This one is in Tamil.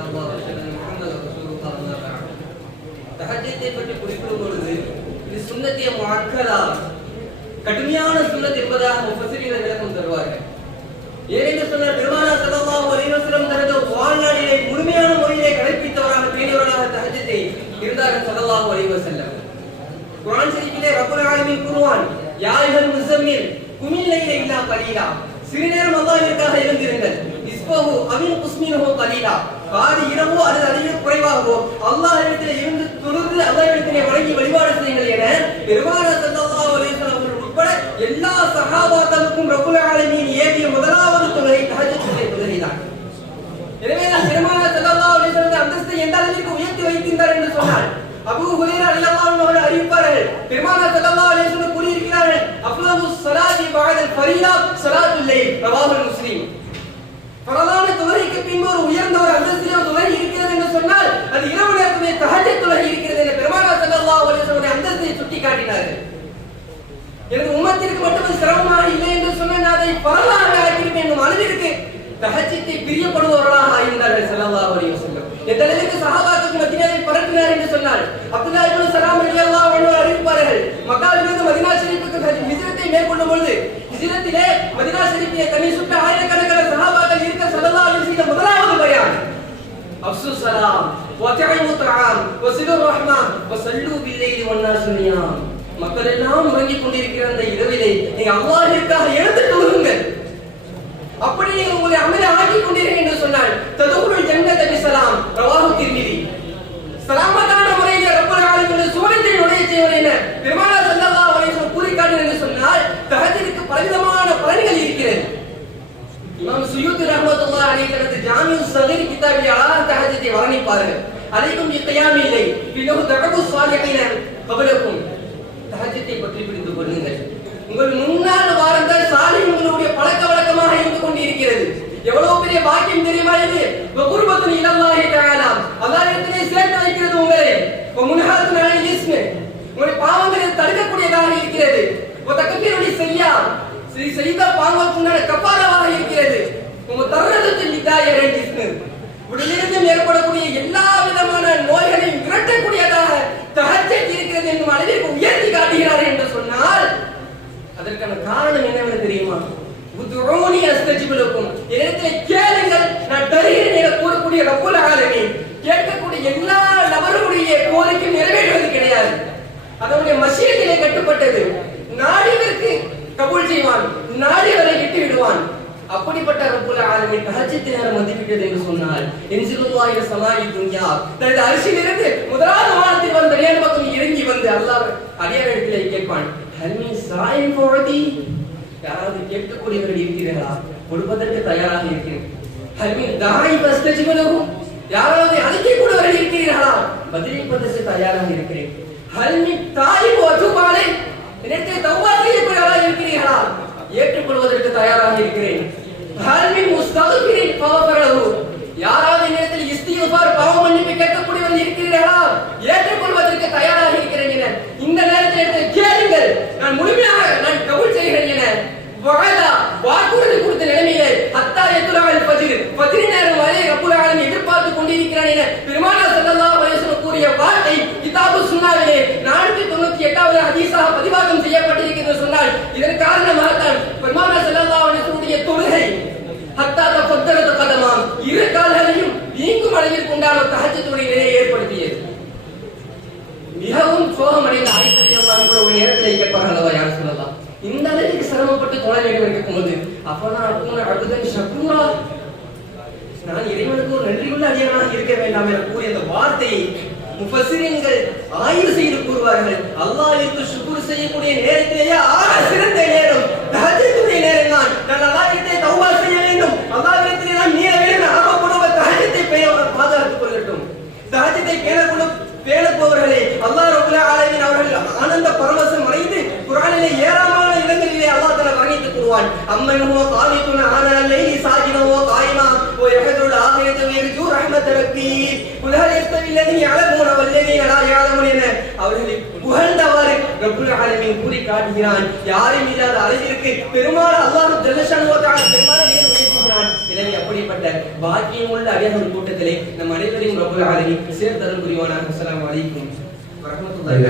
ஸல்லல்லாஹு அலைஹி வஸல்லம் முஹம்மது தஹஜ்ஜத்தை பற்றி குறிப்பிடும் பொழுது இது சுன்னத்திய முஅக்கதா கடுமையான சுன்னத் என்பதாக முஃபஸிரீன்கள் விளக்கம் தருவார்கள் ஏனென்று சொன்னால் பெருமானா ஸல்லல்லாஹு அலைஹி வஸல்லம் தனது வாழ்நாளிலே முழுமையான முறையிலே கடைபிடித்தவராக பேணியவராக தஹஜ்ஜத்தை இருந்தார்கள் ஸல்லல்லாஹு அலைஹி வஸல்லம் குர்ஆன் ஷரீஃபிலே ரப்பல் ஆலமீன் கூறுவான் யா அய்யுஹல் முஸம்மில் குமில் லைல இல்லா கலீலா சிறு நேரம் அல்லாஹ்விற்காக எழுந்திருங்கள். இஸ்பஹு அமின் குஸ்மினஹு கலீலா. பாதி இரவோ அல்லது அதிக குறைவாகவோ அல்லாஹ்விடத்தில் இருந்து தொழுது அல்லாஹ்விடத்திலே வழங்கி வழிபாடு செய்யுங்கள் என பெருமானார் ஸல்லல்லாஹு அலைஹி வஸல்லம் அவர்கள் உட்பட எல்லா சஹாபாக்களுக்கும் ரப்பல் ஆலமீன் ஏவிய முதலாவது தொழுகை தஹஜ்ஜுடைய தொழுகைதான் எனவே நான் பெருமானார் ஸல்லல்லாஹு அலைஹி வஸல்லம் அந்தஸ்தை எந்த அளவிற்கு உயர்த்தி வைத்திருந்தார் என்று சொன்னார் அபூ ஹுரைரா ரலியல்லாஹு அன்ஹு அவர்கள் அறிவிப்பார்கள். பெருமானார் ஸல்லல்லாஹு அலைஹி வஸல்லம் கூறியிருக்கிறார்கள் அஃலலு ஸலாத்தி பஅதல் ஃபரீலா ஸலாத் லைல் ரவாஹுல் முஸ்லிம். பரவான தொழுகைக்கு பின்பு ஒரு உயர்ந்த ஒரு அந்தஸ்திலே ஒரு தொழுகை இருக்கிறது என்று சொன்னால் அது இரவு நேரத்திலே தஹஜ்ஜத் தொழுகை இருக்கிறது என்று பெருமானார் ஸல்லல்லாஹு அலைஹி வஸல்லம் அந்தஸ்தை சுட்டி காட்டினார்கள் எனது உம்மத்திற்கு மட்டும் சிரமமாக இல்லை என்று சொன்ன நான் அதை பரவாக ஆக்கியிருப்பேன் என்னும் அளவிற்கு தஹஜ்ஜத்தை பிரியப்படுபவர்களாக ஆயிருந்தார்கள் ஸல்லல்லாஹு அலைஹி வஸல்லம். எந்த அளவிற்கு சஹாபாக்களுக்கு மத்தியிலே அதை பரப்பினார் என்று சொன்னால் அப்துல்லா இப்னு சலாம் ரலியல்லாஹு அன்ஹு அறிவிப்பார்கள் மக்காவிலிருந்து மதினா ஷரீஃபுக்கு ஹஜ் ஹிஜ்ரத்தை மேற்கொள்ளும் பொழுது ஹிஜ்ரத்திலே மதினா ஷரீஃபிலே தனி சுட்ட ஆயிரக்கணக்கான சஹாபாக்கள் இருக்க ஸல்லல்லாஹு அலைஹி வஸல்லம் முதலாவது பயான். அப்சு சலாம் வதஇமு தஆம் வஸிலு ரஹ்மா வஸல்லு பில்லைலி வன்னாஸ் நியாம் மக்கள் எல்லாம் உறங்கிக் கொண்டிருக்கிற அந்த இரவிலே நீங்க அல்லாஹ்விற்காக எழுந்து தொழுகுங்கள் அப்படி நீங்க உங்களை அமல ஆக்கிக் கொண்டீர்கள் என்று சொன்னால் ததுகுல் ஜன்னத பிசலாம் ரவாஹு திர்மிதி சலாமத்தான முறையிலே ரப்பல் ஆலமீன் சுவனத்தை நுழைய செய்வது என பெருமானார் ஸல்லல்லாஹு அலைஹி வஸல்லம் கூறி காட்டினார் என்று சொன்னால் தஹஜ்ஜுக்கு பலவிதமான பலன்கள் இருக்கிறது இமாம் சுயூத் ரஹ்மத்துல்லாஹி அலைஹி தனது ஜாமிஉ ஸகீர் தகஜத்தை வர்ணிப்பார்கள். அலைக்கும் இத்தையாமி இல்லை. பின்னஹு தஅபு ஸாலிஹீன கபலக்கும் தகஜத்தை பற்றி பிடித்துக் கொள்ளுங்கள். உங்கள் முன்னாள் வாரங்கள் சாலை உங்களுடைய பழக்க வழக்கமாக இருந்து கொண்டிருக்கிறது. எவ்வளவு பெரிய பாக்கியம் தெரியுமா இது? குருபத்துன் இலல்லாஹி தஆலா. அல்லாஹ்விடத்திலே சேர்த்து வைக்கிறது உங்களை. முன்ஹாத்துன் நாளை இஸ்மி. உங்களுடைய பாவங்களை தடுக்கக்கூடியதாக இருக்கிறது. தக்கபீருடைய செய்யா சரி செய்த பாவங்களுக்கு உண்டான கப்பாராவாக இருக்கிறது. உங்க தருணத்தில் இதாய உடலிருந்து ஏற்படக்கூடிய எல்லா விதமான நோய்களையும் விரட்டக்கூடியதாக தகச்சை இருக்கிறது என்னும் அளவிற்கு உயர்த்தி காட்டுகிறார் என்று சொன்னால் அதற்கான காரணம் என்னவென்று தெரியுமா? உதுரோனி அஸ்தஜிபுலக்கும் என்னிடத்தில் கேளுங்கள் நான் தருகிறேன் என கூறக்கூடிய ரப்புல் ஆலமே கேட்கக்கூடிய எல்லா நபர்களுடைய கோரிக்கையும் நிறைவேற்றுவது கிடையாது. அதனுடைய மசியத்திலே கட்டுப்பட்டது. ரப்புல் ஆலமீன் தஹஜ்ஜத் நேரம் வந்துவிட்டது என்று சொன்னால் இன்சிலுல்லாஹி இல துன்யா தனது அரிசியிலிருந்து முதலாவது வானத்தில் வந்த நேர் பக்கம் இறங்கி வந்து அல்லாஹ் அடியாரிடத்திலே கேட்பான் ஹல்மி சாயின் போதி யாராவது கேட்கக்கூடியவர்கள் இருக்கிறீர்களா? கொடுப்பதற்கு தயாராக இருக்கிறேன். ஹல்மி தாய் பஸ்தஜிபலகும் யாராவது அழைக்கக்கூடியவர்கள் இருக்கிறீர்களா? பதிலளிப்பதற்கு தயாராக இருக்கிறேன். ஹல்மி தாய் ஒதுபாலே நினைத்து தௌபா செய்யக்கூடியவர்களா இருக்கிறீர்களா? ஏற்றுக்கொள்வதற்கு தயாராக இருக்கிறேன். ஹல்மி முஸ்தகிரின் பவபரஹு யாராவது என்னிடத்தில் இஸ்திக்ஃபார் பாவ மன்னிப்பு கேட்கக்கூடியவர்கள் இருக்கிறீர்களா? ஏற்றுக்கொள்வதற்கு தயாராக இருக்கிறேன் என. இந்த நேரத்தில் எடுத்து கேளுங்கள். நான் முழுமையாக நான் கபூல் செய்கிறேன் என வகதா வாக்குறுதி கொடுத்த நிலைமையிலே ஹத்தா எத்துலாவில் பதில் பதிரி நேரம் வரை ரப்புல் ஆலமீன் எதிர்பார்த்து கொண்டிருக்கிறான் என பெருமானார் ஸல்லல்லாஹு அலைஹி வஸல்லம் கூறிய வார்த்தை கிதாபு சுன்னாவிலே 498வது ஹதீஸாக பதிவாகம் செய்யப்பட்டிருக்கிறது சொன்னால் இதன் காரணமாகத்தான் பெருமானார் ஸல்லல்லாஹு அலைஹி வஸல்லம் தொழுகை ஹத்தா தஃதரத கதமாம் இரு கால்களையும் வீங்கும் அளவிற்கு உண்டான தகச்சத்துடைய நிலையை ஏற்படுத்தியது. மிகவும் சோகமடைந்த ஆயிரத்தி கூட ஒரு நேரத்தில் கேட்பார்கள் அல்லவா யார் சொல்லலாம் இந்த அளவுக்கு சிரமப்பட்டு தொலை வேண்டும் இருக்கும் போது அப்பதான் அப்புன அடுதன் ஷக்கூரா நான் இறைவனுக்கு ஒரு நன்றியுள்ள அடியானாக இருக்க வேண்டாம் என கூறிய அந்த வார்த்தையை முபசிரியங்கள் ஆய்வு செய்து கூறுவார்கள். அல்லாஹ்விற்கு ஷுக்ர் செய்யக்கூடிய நேரத்திலேயே ஆக சிறந்த நேரம். தகஜத்துடைய நேரம் தான் நான் அல்லாஹ்விடத்தை தௌபா செய்ய வேண்டும் அல்லாஹ்விடத்திலே நான் மீள வேண்டும் ஆர்வப்படுவ தஹஜ்ஜத்தை பேண- பாதுகாத்துக் கொள்ளட்டும் தஹஜ்ஜத்தை பேணக்கூடும் பேணப்பவர்களே அல்லாஹ் ரபுல் ஆலமீன் அவர்கள் ஆனந்த பரவசம் அடைந்து குர்ஆனிலே ஏராளமான இடங்களிலே அல்லாஹ் தன வர்ணித்துக் கூறுவான். அம்மன் காலித்துன காலிதுன் ஆனா லைலி சாஜிதன் காயிமா வ யஹதுல் ஆகிரத வ யர்ஜு ரஹ்மத் ரப்பி. குல் யஸ்தவி அல்லதீன யஅலமூன வல்லதீன லா என அவர்களை புகழ்ந்தவாறு ரப்புல் ஆலமீன் கூறி காட்டுகிறான். யாரும் இல்லாத அளவிற்கு பெருமாள் அல்லாஹ் ஜல்லஷானு பெருமாள் எனவே அப்படிப்பட்ட பாக்கியம் உள்ள ஒரு கூட்டத்திலே நம் அனைவரையும் ரப்பல் ஆலமீன் சேர்த்தருள் புரிவானாக. அஸ்ஸலாமு அலைக்கும். வரஹ்மத்துல்லாஹி